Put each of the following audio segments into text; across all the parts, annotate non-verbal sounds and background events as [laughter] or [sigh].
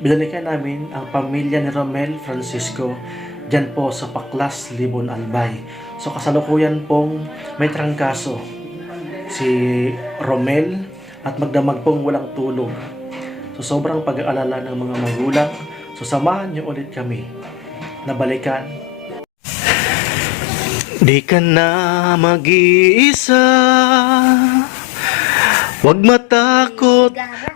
binalikan namin ang pamilya ni Romel Francisco dyan po sa Paklas, Libon, Albay. So kasalukuyan pong may trangkaso si Romel at magdamag pong walang tulog. So sobrang pag-aalala ng mga magulang. So samahan niyo ulit kami na balikan. Di ka na mag-iisa Huwag matakot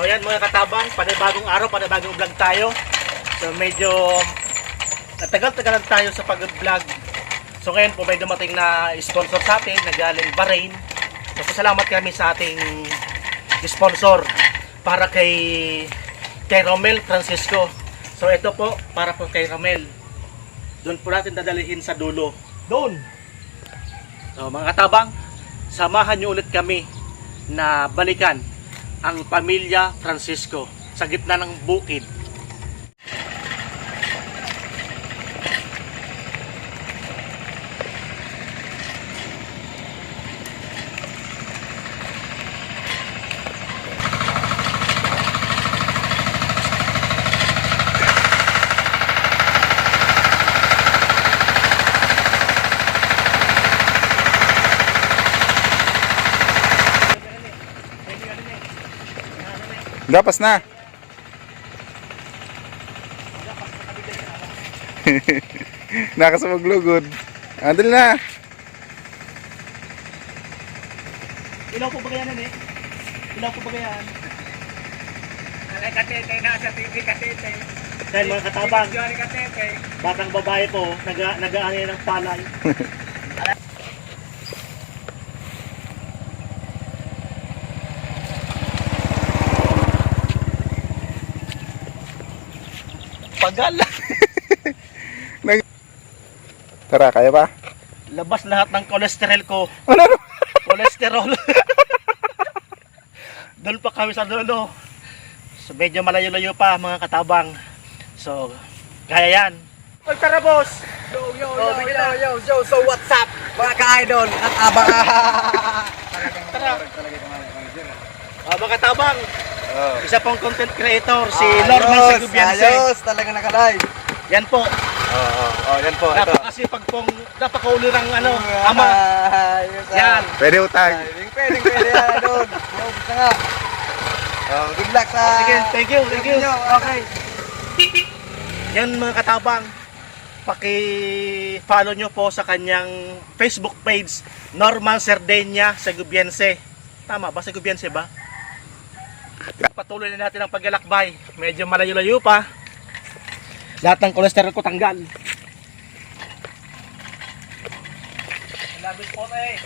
So ayan mga katabang, panibagong araw, panibagong vlog tayo. So medyo natagal-tagalan tayo sa pag-vlog. So ngayon po may dumating na sponsor sa atin, nagaling Bahrain. So pasalamat kami sa ating sponsor para kay kay Romel Francisco. So ito po para po kay Romel. Doon po natin dadalhin sa dulo. Doon. So mga katabang, samahan niyo ulit kami na balikan ang pamilya Francisco sa gitna ng bukid. Gapas na. [laughs] Nakasamaglugod. Andal na. Ilaw po ba yan eh? Ilaw po ba yan? Alay katete na sa TV katete. Dahil mga katabang, Johnny katete. batang babae po, naga, nag-aani ng palay. [laughs] Pagal! [laughs] Tara, kaya pa? Labas lahat ng cholesterol ko. Ano no? Cholesterol. [laughs] Doon pa kami sa dulo. So medyo malayo-layo pa mga katabang. So, kaya yan. Oy, tara boss! Yo yo yo yo yo yo so what's up mga ka-idol at abang Tara! Ah, mga katabang, Oh. isa pong content creator, si Norman Segubianse. Ayos talaga nakalive. Yan po. Oh, oh, oh, yan po, ito. Napakasipag pong, napakaulirang ano, ama. Ayos ah. Yan. Pwede utang. Pwedeng pwedeng pwede yan idol. Yo gusto nga. Oh, good luck sa Sige, thank you, thank you. Okay. Yan mga katabang, paki-follow nyo po sa kanyang Facebook page, Norman Sardenia Segubiense. Tama ba? Segubiense ba? Patuloy na natin ang paglalakbay. Medyo malayo-layo pa. Lahat ng cholesterol ko tanggal. Labis po eh.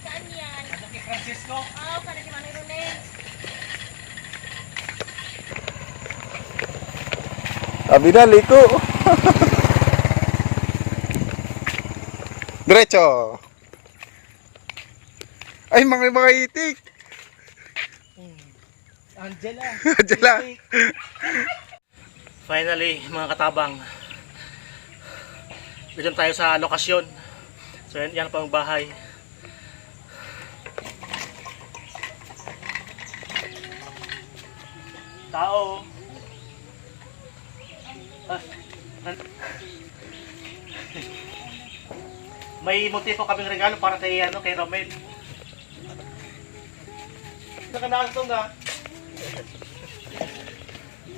Saan yan? Ano Francisco? Oo, para si Mami Ronel. Sabi na, liko. Diretso. Ay, mga mga itik. Angela. Angela. Finally, mga katabang. Dito tayo sa lokasyon. So yan, yan pa ang bahay. Tao. Ah, [laughs] May motibo kaming regalo para kay ano kay Romel. Nakanaasong nga.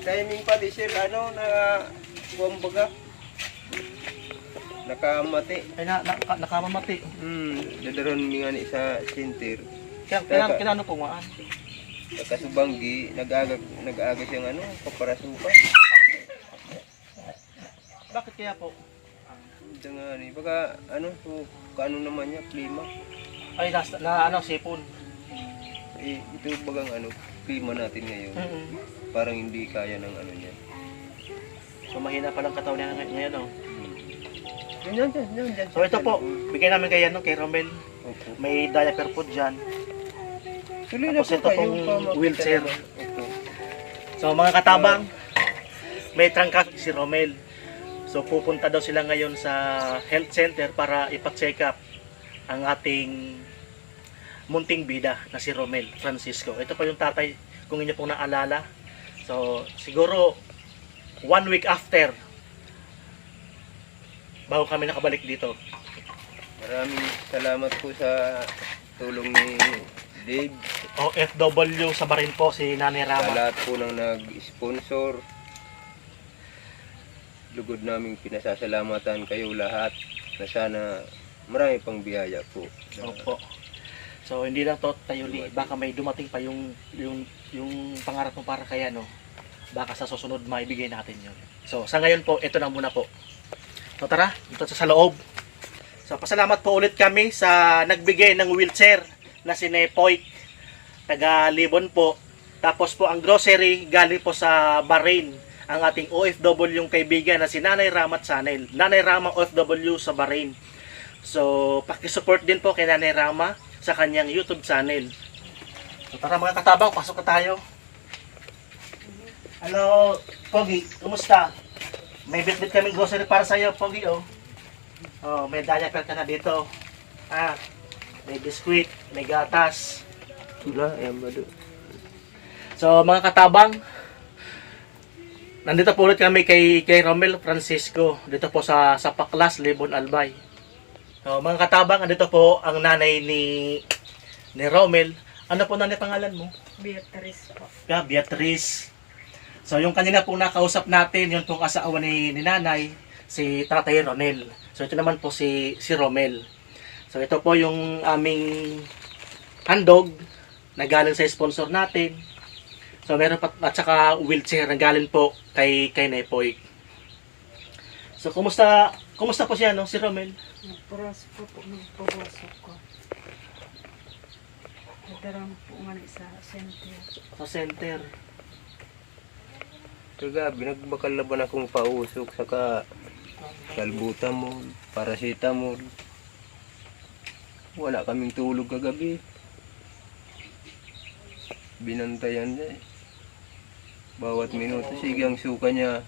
Timing pa di sir ano na kumbaga nakamati. Ay na, na, na nakamamati. Hmm, dadaron mi nga ni sa center. Kaya kaya kinano po maan. Pagkasubanggi, nag-aga nag-aga siyang ano, kaparasuka. Bakit kaya po? Ito nga ni, baka ano, so, kaano naman niya, klima. Ay na, na ano sipon. Eh, ito bagang ano, klima natin ngayon. Mm Parang hindi kaya ng ano niya. So mahina pa lang katawan niya ngay- ngayon oh. Yan, yan, yan, yan, yan. So ito po, bigay namin kay ano kay Romel. Opo. May diaper po diyan. Tuloy na Tapos po ito kayo pong pa makita wheelchair. naman. Opo. So mga katabang, may trangka si Romel. So pupunta daw sila ngayon sa health center para ipa-check up ang ating munting bida na si Romel Francisco. Ito po yung tatay kung inyo pong naalala. So siguro one week after bago kami nakabalik dito. Maraming salamat po sa tulong ni Dave. OFW sa Barin po si Nanay Sa Rama. lahat po ng nag-sponsor. Lugod naming pinasasalamatan kayo lahat na sana marami pang biyaya po. Opo. So hindi lang to tayo li, baka may dumating pa yung yung yung pangarap mo para kaya no. Baka sa susunod maibigay natin 'yon. So sa ngayon po, ito na muna po. So tara, dito sa loob. So pasalamat po ulit kami sa nagbigay ng wheelchair na si Nepoy taga Libon po. Tapos po ang grocery galing po sa Bahrain ang ating OFW yung kaibigan na si Nanay Rama Channel. Nanay Rama OFW sa Bahrain. So, pakisupport din po kay Nanay Rama sa kanyang YouTube channel. So, tara mga katabang, pasok na tayo. Hello, Pogi, kumusta? May bitbit kaming grocery para sa iyo, Pogi, oh. Oh, may diaper ka na dito. Ah, may biskuit, may gatas. Wala, ayan ba? So, mga katabang, nandito po ulit kami kay, kay Romel Francisco, dito po sa, sa Paklas, Libon, Albay. So, mga katabang, nandito po ang nanay ni, ni Romel. Ano po nanay pangalan mo? Beatrice po. ka, Beatrice. So, yung kanina pong nakausap natin, yung pong asawa ni, ni nanay, si Tatay Ronel. So, ito naman po si, si Romel. So, ito po yung aming handog na galing sa sponsor natin. So, meron pa, at saka wheelchair na galing po kay, kay Nepoy. So, kumusta, kumusta po siya, no, si Romel? Nagpuras po po, nagpapasok ko. Nagdarang po nga ni sa center. Sa center. Kaya binagbakal na ba na akong pausok saka salbutamol, paracetamol. Wala kaming tulog kagabi. Binantayan niya eh. Bawat minuto sige ang suka niya.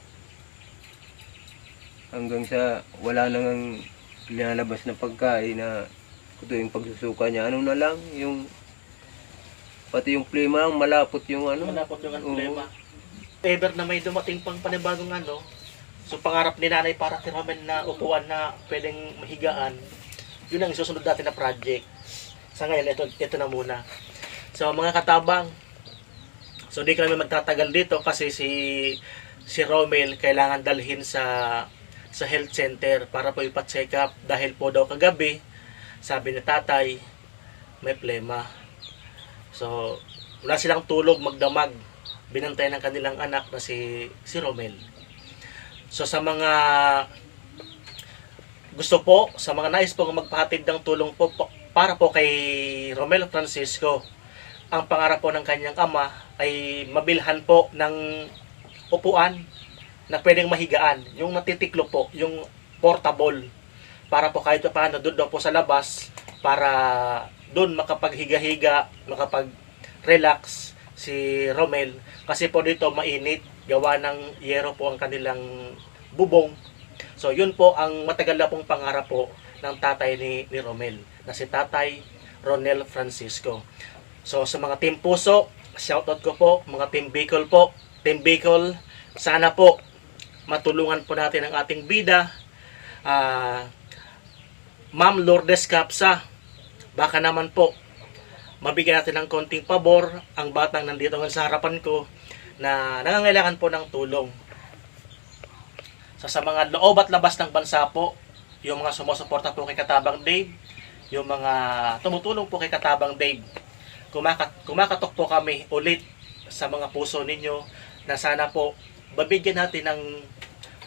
Hanggang sa wala nang ang linalabas na pagkain na ito yung pagsusuka niya. Ano na lang, yung pati yung flame lang, malapot yung ano. Malapot yung ang Oo. problema. Ever na may dumating pang panibagong ano, so pangarap ni nanay para Romel na upuan na pwedeng mahigaan, yun ang susunod natin na project. Sa ngayon, ito, ito na muna. So mga katabang, so di kami magtatagal dito kasi si si Romel kailangan dalhin sa sa health center para po ipa-check up dahil po daw kagabi sabi ni tatay may plema. So wala silang tulog magdamag binantay ng kanilang anak na si si Romel. So sa mga gusto po, sa mga nais po magpahatid ng tulong po, po para po kay Romel Francisco, ang pangarap po ng kanyang ama ay mabilhan po ng upuan na pwedeng mahigaan, yung natitiklo po, yung portable, para po kahit pa paano doon daw po sa labas, para doon makapaghiga-higa, makapag-relax si Romel. Kasi po dito mainit. Gawa ng yero po ang kanilang bubong. So yun po ang matagal na pong pangarap po ng tatay ni, ni Romel na si tatay Ronel Francisco. So sa mga team puso shoutout ko po. Mga team Bicol po. Team Bicol sana po matulungan po natin ang ating bida Ah, Ma'am Lourdes Capsa baka naman po mabigyan natin ng konting pabor ang batang nandito ngayon sa harapan ko na nangangailangan po ng tulong. So, sa mga loob at labas ng bansa po, yung mga sumusuporta po kay Katabang Dave, yung mga tumutulong po kay Katabang Dave. Kumakat kumakatok po kami ulit sa mga puso ninyo na sana po babigyan natin ng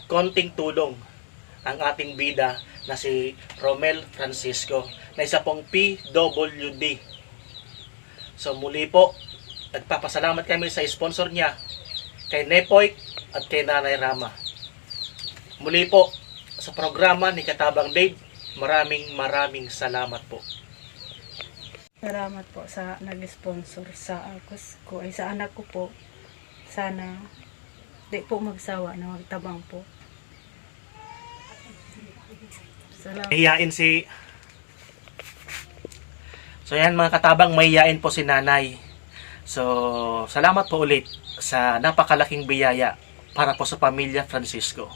konting tulong ang ating bida na si Romel Francisco na isa pong PWD. So muli po, nagpapasalamat kami sa sponsor niya kay Nepoy at kay Nanay Rama. Muli po sa programa ni Katabang Dave, maraming maraming salamat po. Salamat po sa nag-sponsor sa ako ko ay sa anak ko po. Sana di po magsawa na magtabang po. Salamat. Iyain si So yan mga katabang, mahiyain po si nanay. So, salamat po ulit sa napakalaking biyaya para po sa pamilya Francisco.